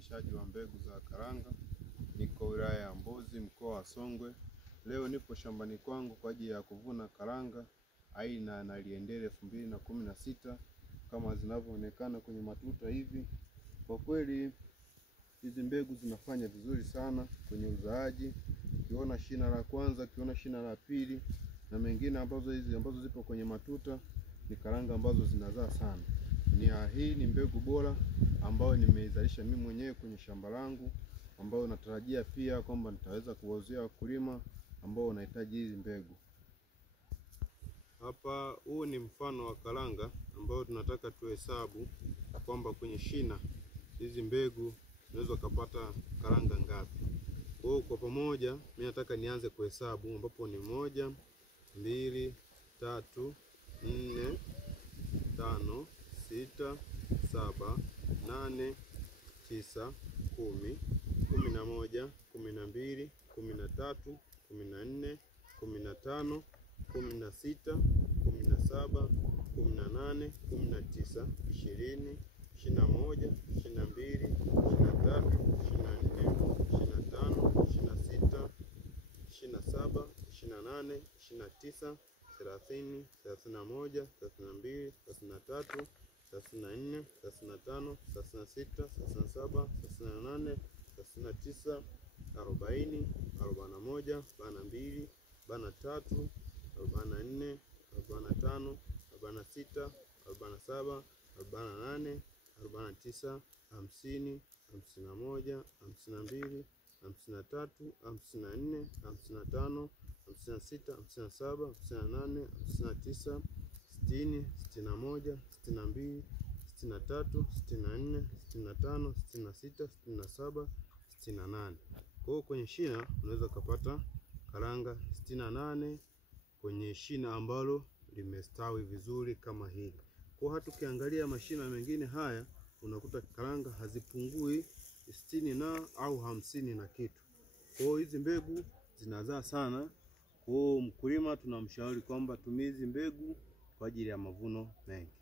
mzalishaji wa mbegu za karanga. Niko wilaya ya Mbozi, mkoa wa Songwe. Leo nipo shambani kwangu kwa ajili ya kuvuna karanga aina ya Naliendele 2016 kama zinavyoonekana kwenye matuta hivi. Kwa kweli hizi mbegu zinafanya vizuri sana kwenye uzaaji. Ukiona shina la kwanza, ukiona shina la pili na mengine ambazo zipo kwenye matuta ni karanga ambazo zinazaa sana. Hii ni mbegu bora ambayo nimeizalisha mimi mwenyewe kwenye shamba langu, ambayo natarajia pia kwamba nitaweza kuwauzia wakulima ambao wanahitaji hizi mbegu. Hapa huu ni mfano wa karanga ambao tunataka tuhesabu kwamba kwenye shina hizi mbegu unaweza kupata karanga ngapi. Kwa pamoja mimi nataka nianze kuhesabu, ambapo ni 1 2 3 4 5 6 7 8 9 10 11 12 13 14 15 16 17 18 19 20 21 22 23 24 25 26 27 28 29 30 31 32 33 34 35 36 37 38 39 40 41 42 43 44 45 46 47 48 49 50 51 52 53 54 55 56 57 58 59 60 61 62 63 64 65 66 67 68. Kwa hiyo kwenye shina unaweza kupata karanga 68 kwenye shina ambalo limestawi vizuri kama hili. Kwa hata ukiangalia mashina mengine haya unakuta karanga hazipungui 60 na au 50 na kitu. Kwa hiyo hizi mbegu zinazaa sana. Kwa hiyo mkulima tunamshauri kwamba tumie hizi mbegu kwa ajili ya mavuno mengi.